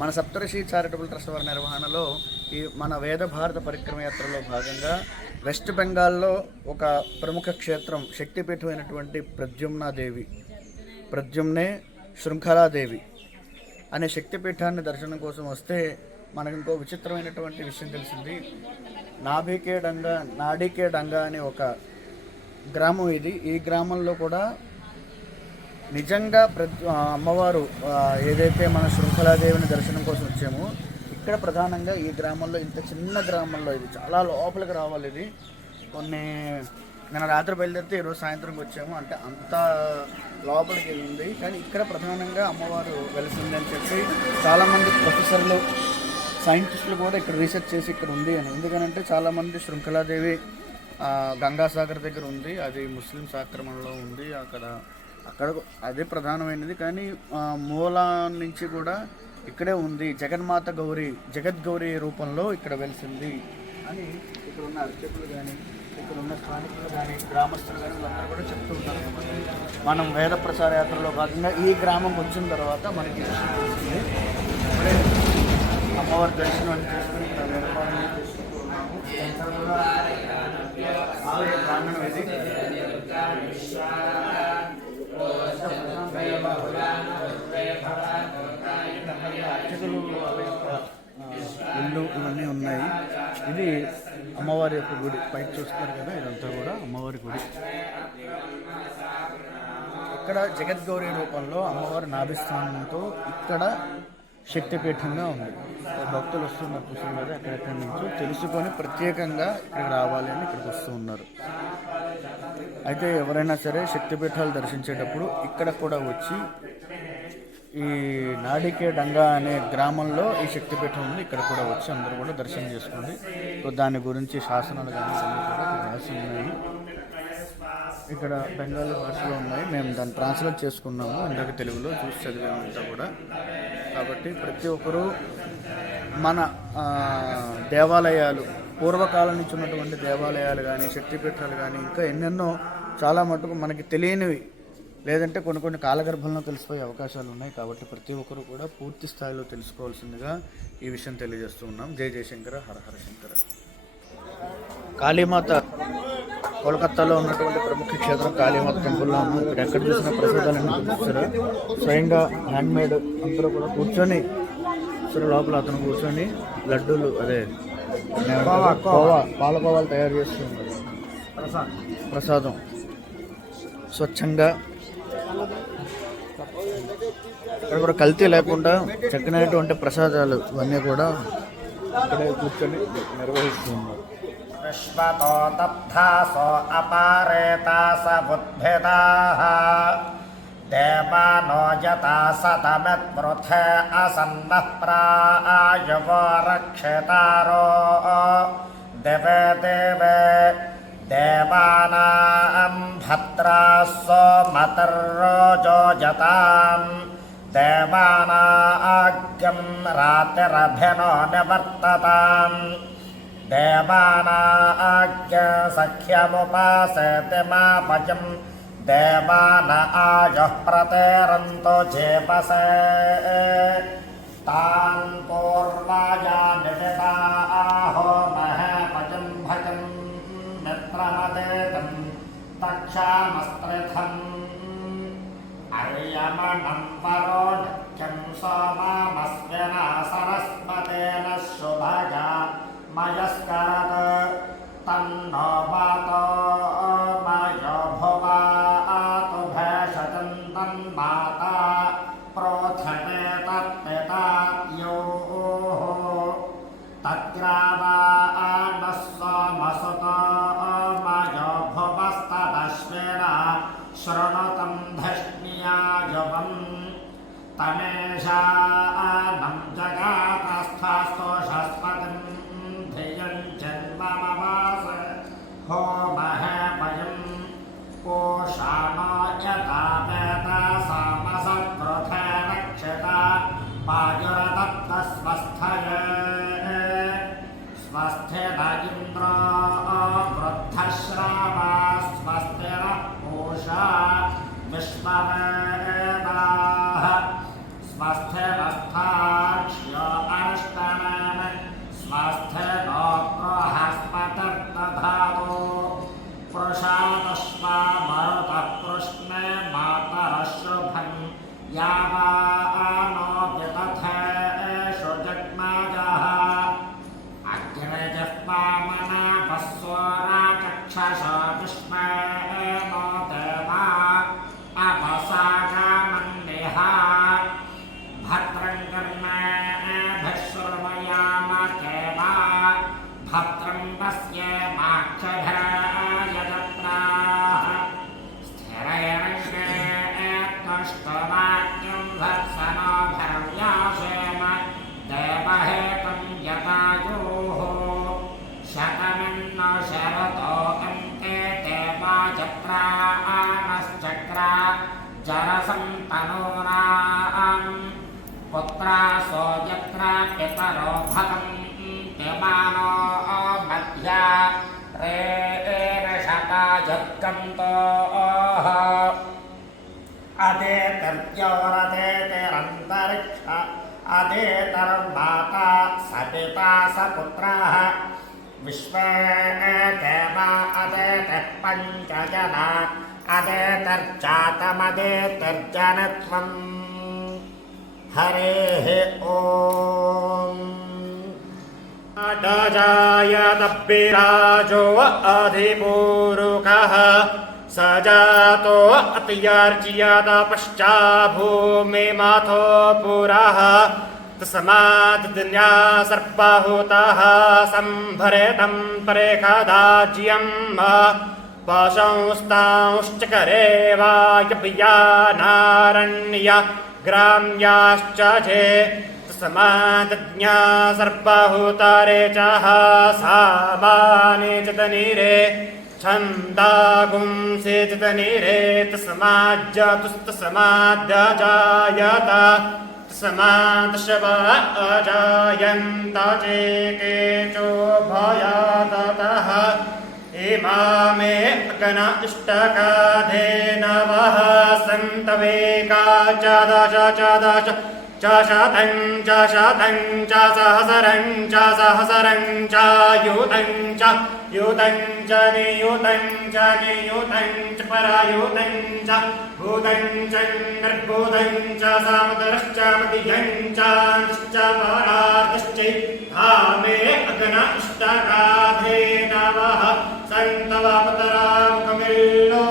మన సప్తఋషి charitable trust వారి నిర్వహణలో ఈ మన వేద భారత పరిక్రమ యాత్రలో భాగంగా వెస్ట్ బెంగాల్లో ఒక ప్రముఖ క్షేత్రం శక్తిపీఠమైనటువంటి ప్రద్యుమ్నే శృంఖలాదేవి అనే శక్తిపీఠాన్ని దర్శనం కోసం వస్తే మనకు ఇంకో విచిత్రమైనటువంటి విషయం తెలిసింది. నాడికే డంగా అనే ఒక గ్రామం ఇది. ఈ గ్రామంలో కూడా నిజంగా అమ్మవారు ఏదైతే మన శృంఖలాదేవిని దర్శనం కోసం వచ్చామో ఇక్కడ ప్రధానంగా ఈ గ్రామంలో, ఇంత చిన్న గ్రామంలో, ఇది చాలా లోపలికి రావాలి. ఇది నిన్న రాత్రి బయలుదేరితే ఈరోజు సాయంత్రంకి వచ్చాము, అంటే అంత లోపలికి వెళ్ళింది. కానీ ఇక్కడ ప్రధానంగా అమ్మవారు వెలిసింది అని చెప్పి చాలామంది ప్రొఫెసర్లు, సైంటిస్టులు కూడా ఇక్కడ రీసెర్చ్ చేసి ఇక్కడ ఉంది అని. ఎందుకనంటే చాలామంది శృంఖలాదేవి గంగాసాగర్ దగ్గర ఉంది, అది ముస్లిమ్స్ ఆక్రమణలో ఉంది, అక్కడ అదే ప్రధానమైనది. కానీ మూలం నుంచి కూడా ఇక్కడే ఉంది, జగద్గౌరి రూపంలో ఇక్కడ వెలిసింది అని ఇక్కడ ఉన్న అర్చకులు కానీ, ఇక్కడ ఉన్న స్థానికులు కానీ, గ్రామస్తులు కానీ వీళ్ళందరూ కూడా చెప్తూ ఉంటారు. మనం వేద ప్రచార యాత్రలో భాగంగా ఈ గ్రామం వచ్చిన తర్వాత మనకి తెలిసింది. అమ్మవారి దర్శనం అని చేసుకుని ఇక్కడ వేదపాలన చేసుకుంటూ ఉన్నాము. ప్రాంగణం ఇది. అర్చకులు ఇల్లు ఇవన్నీ ఉన్నాయి. ఇది అమ్మవారి యొక్క గుడి. పైకి చూస్తున్నారు కదా, ఇదంతా కూడా అమ్మవారి గుడి. ఇక్కడ జగద్గౌరి రూపంలో అమ్మవారి నాభిస్థానంతో ఇక్కడ శక్తిపీఠంగా ఉంది. భక్తులు వస్తున్నారు, చూసారు కదా, ఎక్కడెక్కడి నుంచో తెలుసుకొని ప్రత్యేకంగా ఇక్కడికి రావాలి అని ఇక్కడికి వస్తూ ఉన్నారు. అయితే ఎవరైనా సరే శక్తిపీఠాలు దర్శించేటప్పుడు ఇక్కడ కూడా వచ్చి ఈ నాడికే డంగా అనే గ్రామంలో ఈ శక్తిపీఠం ఉంది, ఇక్కడ కూడా వచ్చి అందరూ కూడా దర్శనం చేసుకోండి. దాని గురించి శాసనాలు కానీ అన్నీ కూడా రాసి ఉన్నాయి. ఇక్కడ బెంగాలీ భాషలో ఉన్నాయి, మేము దాన్ని ట్రాన్స్లేట్ చేసుకున్నాము, ఇందాక తెలుగులో చూసి చదివామంతా కూడా. కాబట్టి ప్రతి ఒక్కరూ మన దేవాలయాలు, పూర్వకాలం నుంచి ఉన్నటువంటి దేవాలయాలు కానీ, శక్తిపీఠాలు కానీ, ఇంకా ఎన్నెన్నో చాలా మటుకు మనకి తెలియనివి, లేదంటే కొన్ని కాలగర్భంలో తెలిసిపోయే అవకాశాలు ఉన్నాయి. కాబట్టి ప్రతి ఒక్కరు కూడా పూర్తి స్థాయిలో తెలుసుకోవాల్సిందిగా ఈ విషయం తెలియజేస్తూ ఉన్నాం. జై జయశంకర, హర హర శంకర. కాళీమాత కోల్కత్తాలో ఉన్నటువంటి ప్రముఖ క్షేత్రం కాళీమాత టెంపుల్లో ఉన్నాం. ఇక్కడ ఎక్కడ చూసిన ప్రసాదాలన్నీ చూస్తారా, స్వయంగా హ్యాండ్మేడ్. అందరూ కూడా కూర్చొని లోపల అతను కూర్చొని లడ్డూలు, అదే పాలకోవాలు తయారు చేస్తూ ఉన్నారు. ప్రసాదం స్వచ్ఛంగా, ఇక్కడ కూడా కల్తీ లేకుండా చక్కనైనటువంటి ప్రసాదాలు ఇవన్నీ కూడా ఇక్కడే కూర్చొని నిర్వహిస్తూ ఉన్నారు. విశ్వతో దబ్ధాసో అపారేతాస బుద్ధిదాః దేవానో యతా సతమిత్పృథే అసన్నః ప్రాయువో రక్షితారో దివే దివే దేవానాం భద్రాస్సో మతిర్రోజోజతాం దేవానాగ్యం రాతిరభినో నివర్తతాం దేవానాగ్య సఖ్యముపాసేతి మాపజం దేవాన ఆయుః ప్రతేరంతో చేపసే తాన్ పూర్వాజా నిషితాహో మహేపజం భజం మిత్రమదేతం తక్షామస్త్రిథం అర్యమణం పరో నిత్యం సోమామస్వినా సరస్వతేన శుభగా మయస్కరత్ తన్నో వాతో మయో భువాతు భేషజం తన్మాతా ప్రోథమే తత్పితాయోః తగ్రావాణః సోమసుతో మయో భువస్తదశ్వినా శృణుతం ధష్ణ్యాయువం తమేషానం జగాతస్థాస్తోషస్పతిం ధియం జన్మమవాస హోమహేపయం కోషాణో యథా వేద సామసత్పృథే రక్షిత పాయురదత్త స్వస్థయే స్వస్థిర ఇంద్రో వృద్ధశ్రావా స్వస్తిర పూషా విశ్వవేదాః స్వస్థిరస్థాక్ష్యో जरसन्तनूनां पुत्रासो यत्र पितरो भवन्त्यमानो मध्या रेरशता जग्गन्तोः अदेतर्योरदेतिरन्तरिक्ष अदेतर्माता सपिता सपुत्राः विश्वे देवा अदेतः पञ्चजना अदेतर्जातमदेतर्जनत्वम् हरेः ॐ अजायतब्बिराजो अधिपूरुकः स जातो अत्यर्ज्यत पश्चाभूमिमाथो पुरः तस्माद्दन्या सर्पाहुतः सम्भरेतं परेखदाज्यम् पशंस्तांश्चकरे वायव्यानारण्य ग्राम्याश्च जे तस्माद्दन्या सर्पाहुतारे च सामाने चतनीरे छन्दागुंसे चितनीरे तस्माज्जातुस्तस्माद्जायत तस्मादशवा अजायन्त चेकेचो भयाततः इमामे अगन इष्टकाधेनवः सन्तवेका च दश च दश च शतं च शतं च सहस्रं च सहस्रं च युतं च युतं च नियुतं च नियुतं च परायुतं च भूतं च निर्भूतं च समुद्रश्च मदीयं च अन्तश्च परार्धश्च भामे अग्न इष्टकाधेनवः सन्तवपतरां कमिल्लो